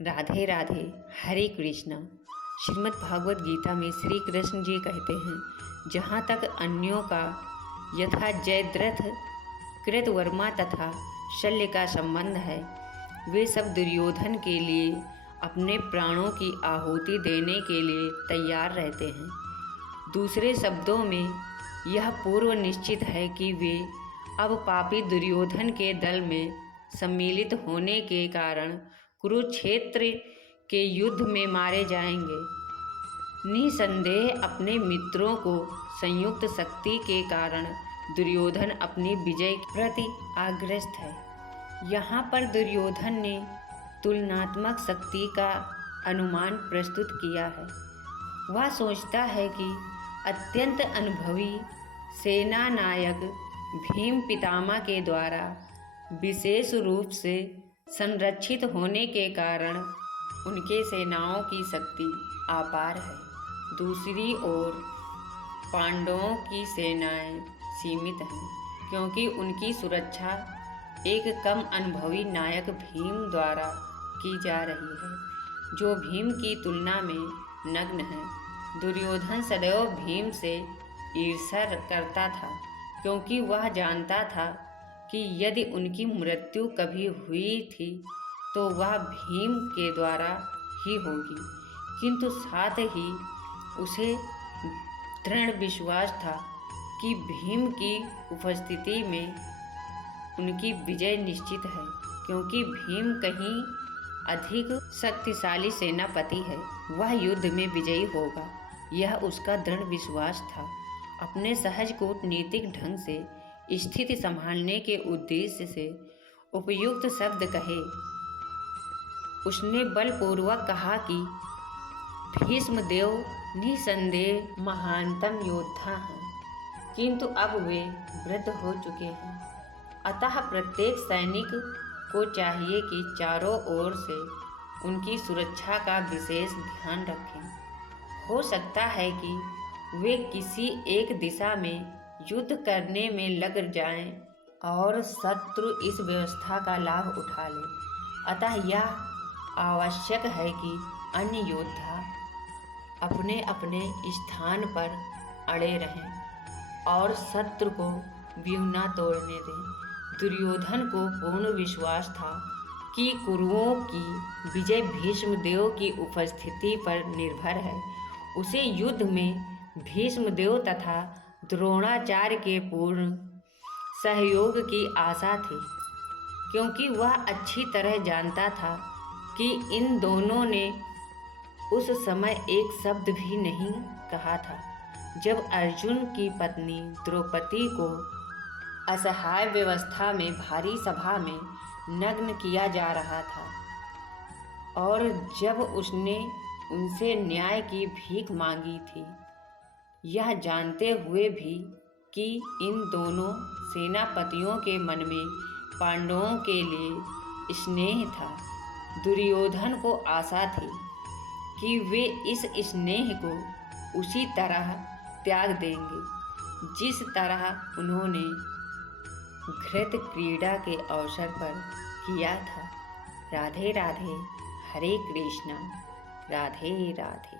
राधे राधे। हरे कृष्णा। श्रीमद् भागवत गीता में श्री कृष्ण जी कहते हैं, जहाँ तक अन्यों का यथा जयद्रथ कृतवर्मा तथा शल्य का संबंध है, वे सब दुर्योधन के लिए अपने प्राणों की आहुति देने के लिए तैयार रहते हैं। दूसरे शब्दों में यह पूर्व निश्चित है कि वे अब पापी दुर्योधन के दल में सम्मिलित होने के कारण कुरुक्षेत्र के युद्ध में मारे जाएंगे। निसंदेह अपने मित्रों को संयुक्त शक्ति के कारण दुर्योधन अपनी विजय के प्रति आग्रस्त है। यहाँ पर दुर्योधन ने तुलनात्मक शक्ति का अनुमान प्रस्तुत किया है। वह सोचता है कि अत्यंत अनुभवी सेना नायक भीम पितामह के द्वारा विशेष रूप से संरक्षित होने के कारण उनके सेनाओं की शक्ति अपार है। दूसरी ओर पांडवों की सेनाएं सीमित हैं, क्योंकि उनकी सुरक्षा एक कम अनुभवी नायक भीम द्वारा की जा रही है, जो भीम की तुलना में नग्न है। दुर्योधन सदैव भीम से ईर्ष्या करता था, क्योंकि वह जानता था कि यदि उनकी मृत्यु कभी हुई थी तो वह भीम के द्वारा ही होगी, किंतु साथ ही उसे दृढ़ विश्वास था कि भीम की उपस्थिति में उनकी विजय निश्चित है, क्योंकि भीम कहीं अधिक शक्तिशाली सेनापति है। वह युद्ध में विजयी होगा, यह उसका दृढ़ विश्वास था। अपने सहज कूटनीतिक ढंग से स्थिति संभालने के उद्देश्य से उपयुक्त शब्द कहे। उसने बलपूर्वक कहा कि भीष्मदेव निसंदेह महानतम योद्धा हैं, किंतु अब वे वृद्ध हो चुके हैं। अतः प्रत्येक सैनिक को चाहिए कि चारों ओर से उनकी सुरक्षा का विशेष ध्यान रखें। हो सकता है कि वे किसी एक दिशा में युद्ध करने में लग जाएं और शत्रु इस व्यवस्था का लाभ उठा ले। अतः यह आवश्यक है कि अन्य योद्धा अपने अपने स्थान पर अड़े रहें और शत्रु को व्यूह न तोड़ने दें। दुर्योधन को पूर्ण विश्वास था कि कुरुओं की विजय भीष्मदेव की उपस्थिति पर निर्भर है। उसे युद्ध में भीष्मदेव तथा द्रोणाचार्य के पूर्ण सहयोग की आशा थी, क्योंकि वह अच्छी तरह जानता था कि इन दोनों ने उस समय एक शब्द भी नहीं कहा था, जब अर्जुन की पत्नी द्रौपदी को असहाय व्यवस्था में भारी सभा में नग्न किया जा रहा था, और जब उसने उनसे न्याय की भीख मांगी थी, यह जानते हुए भी कि इन दोनों सेनापतियों के मन में पांडवों के लिए स्नेह था। दुर्योधन को आशा थी कि वे इस स्नेह को उसी तरह त्याग देंगे जिस तरह उन्होंने घृत क्रीड़ा के अवसर पर किया था। राधे राधे। हरे कृष्णा। राधे राधे।